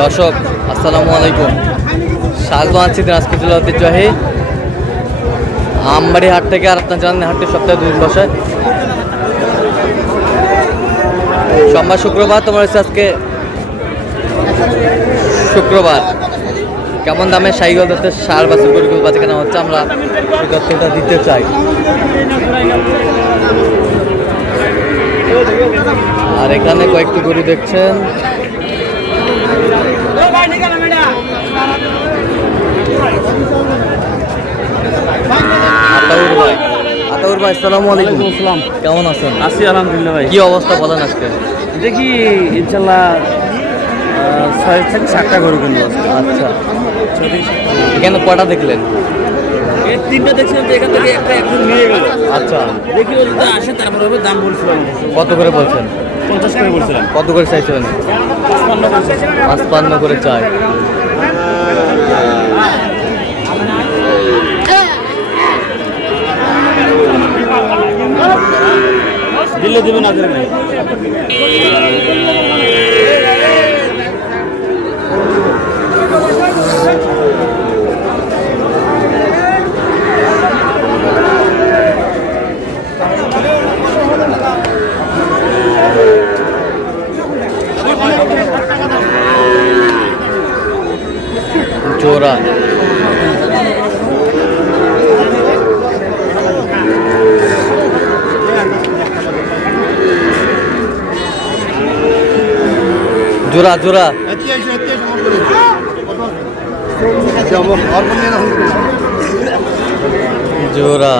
দর্শক আসসালামু আলাইকুম, স্বাগত আছি দিনাজপুর জেলা ঐতিহ্যবাহী আমবাড়ি হাট থেকে। আর আপনার জানেন হাটটি সপ্তাহে 2 দিন বসে, সোমবার শুক্রবার। তোমার হচ্ছে আজকে শুক্রবার। কেমন দামে সাইকেল ধরতে সার বাছুর গরুগুলো বাজে কেনা হচ্ছে, আমরা এই তথ্যটা দিতে চাই। আর এখানে কয়েকটি গরু দেখছেন। আতাউর ভাই আসসালামু আলাইকুম। কেমন আছেন? আছি আলহামদুলিল্লাহ ভাই। কি অবস্থা বলেন আজকে? দেখি ইনশাল্লাহ 6 থেকে 7টা গরু কিনবো। আচ্ছা, এখানে কটা দেখলেন? এই 3টা দেখছিলাম, তো এখান থেকে একটা এখন নিয়ে গেল। আচ্ছা, দেখি ও যদি আসে তারপরে হবে। দাম বলছিলাম কত করে বলছেন? 50 করে বলছিলাম। কত করে চাইছিলেন? 55 করে চাই। দিলে দিবেন, না দিলে নাই। জোড়া জোড়া জোড়া জোড়া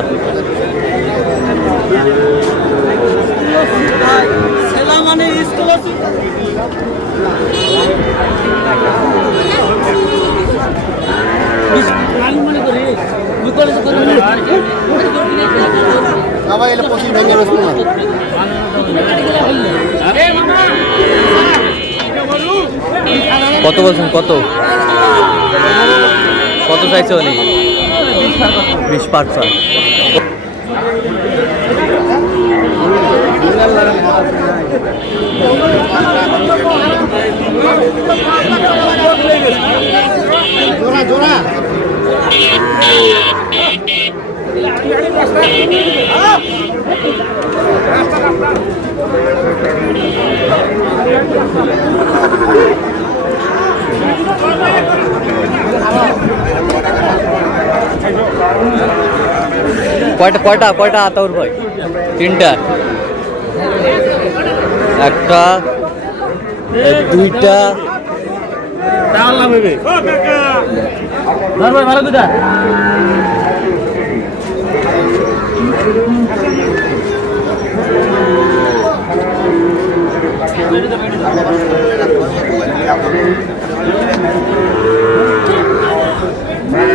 কত বলছেন? কত কত চাইছে উনি? 20%। কয়টা কয়টা আতাউর ভাই? 3টা, একটা, 2টা। ভালো দুটা।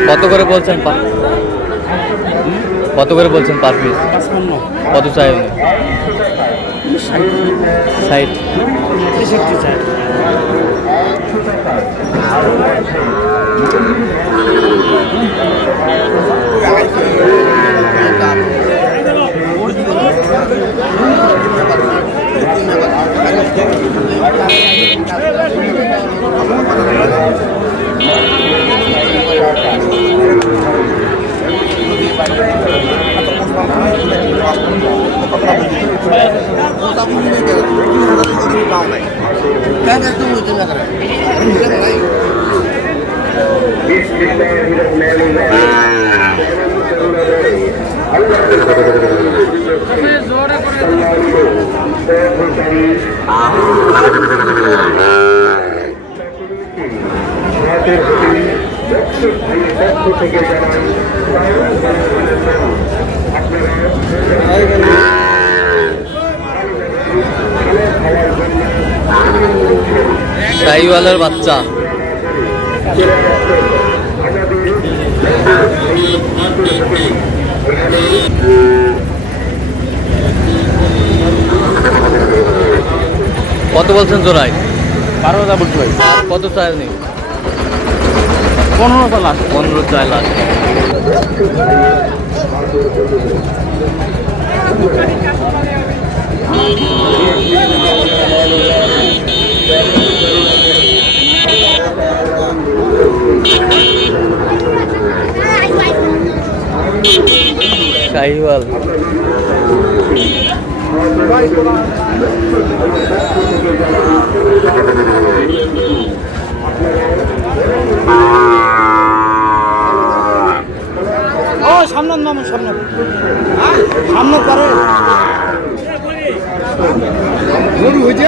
কত করে বলছেন? কত করে বলছেন পার পিস? 55। কত চাই উনি? 60 63 চাই। শাহিওয়ালের বাচ্চা। কত বলছেন জোড়ায়? 12,000 বলছি ভাই। কত চাই উনি? 15 লাখ। 15 চাই লাখ। শাহিওয়াল। ও সামনে মামু সামনে সামনে করে গরু হইছে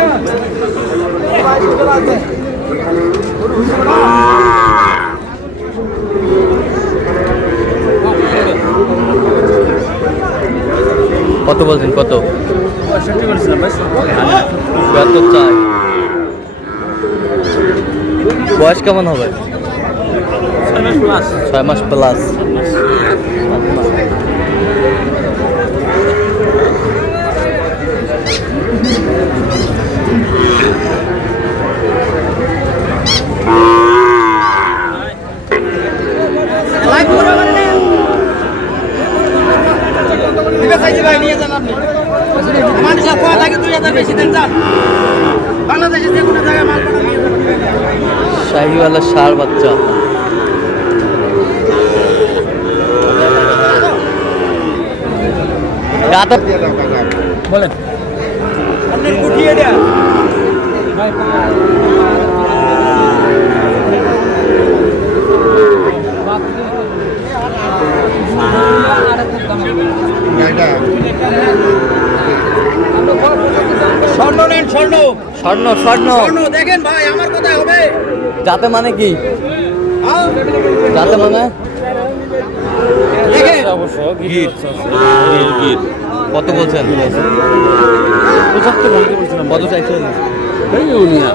কত বলছেন? কত? 65 বলছিলাম ভাই। 72 চাই। বয়স কেমন হবে? 6 মাস প্লাস। শাহিওয়ালের ষাঁড় বাচ্চা। বলেন স্বর্ণ নেন স্বর্ণ স্বর্ণ স্বর্ণ স্বর্ণ দেখেন ভাই আমার কথাই হবে যাতে মানে কি? যাতে মানে দেখেন কত বলছেন? 75 বলছিলাম কত চাইছেন?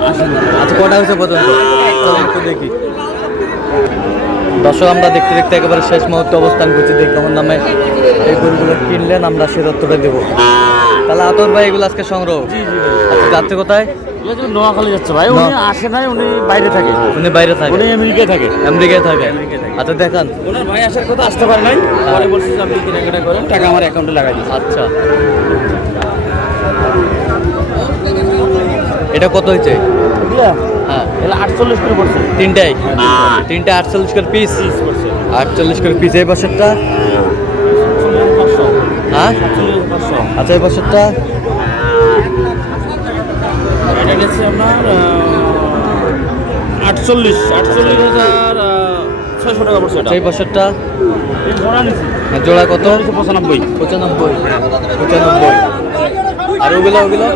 আসেন আচ্ছা কটা হয়েছে পর্যন্ত? চলো একটু দেখি। দর্শক আমরা দেখতে দেখতে একেবারে শেষ মুহূর্তে অবস্থান করছি। দেখি আমার নামে এই গরুগুলো কিনলেন, আমরা সে তথ্যটা দেবো। তাহলে আতর ভাই এগুলো আজকে সংগ্রহ। আচ্ছা যাচ্ছে কোথায়? নোয়াখালী যাচ্ছে ভাই উনি আসে নাই উনি বাইরে থাকে উনি বাইরে থাকে, উনি আমেরিকায় থাকে আমেরিকায় থাকে। আচ্ছা দেখান। ওনার ভাই আসার কথা আসতে পারে নাই পরে বলছি যে আপনি কেনাকাটা করেন টাকা আমার অ্যাকাউন্টে লাগাই দিচ্ছি আচ্ছা এটা কত হয়েছে? বুঝলা হ্যাঁ এগুলো 48 করে পড়ছে তিনটাই, তিনটা 48 করে পিস। 48 করে পিস। এই বছরটা? হ্যাঁ আচ্ছা এই বছরটা এটা নিচ্ছে আপনার 48,600 টাকা পড়ছে এটা এই বছরটা এই জোড়া নিচ্ছি জোড়া কত? 95 95। আর ওগুলো ওগুলো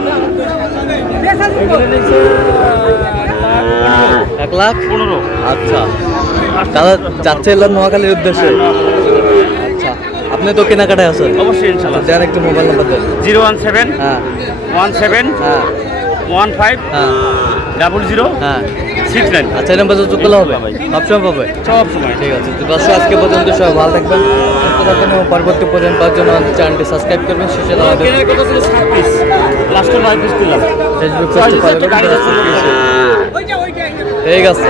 এগুলো নিচ্ছে 1,15,000। আচ্ছা দাদা যাচ্ছে এলাম নোয়াখালীর উদ্দেশ্যে। আচ্ছা আপনি তো কেনাকাটায় আছেন অবশ্যই ইনশাআল্লাহ দেন একটু মোবাইল নাম্বার দেন। 017 হ্যাঁ 17 হ্যাঁ 15 হ্যাঁ 00 হ্যাঁ 69 আচ্ছা এই নাম্বার যোগ করলে হবে? সবসময় পাবে? সব সময় ঠিক আছে। তো দর্শক আজকে পর্যন্ত সবাই ভালো থাকবেন, সুস্থ থাকবেন এবং পরবর্তী পর্যন্ত পাওয়ার জন্য আমাদের চ্যানেলটি সাবস্ক্রাইব করবেন। শেষে আমাদের কেনার কথা ছিল 7 পিস লাস্টের 9 পিস দিলাম ফেসবুক ছয় পেজটি পিস ফলো একটা গাড়ি করবেন। যাচ্ছে ঠিক আছে।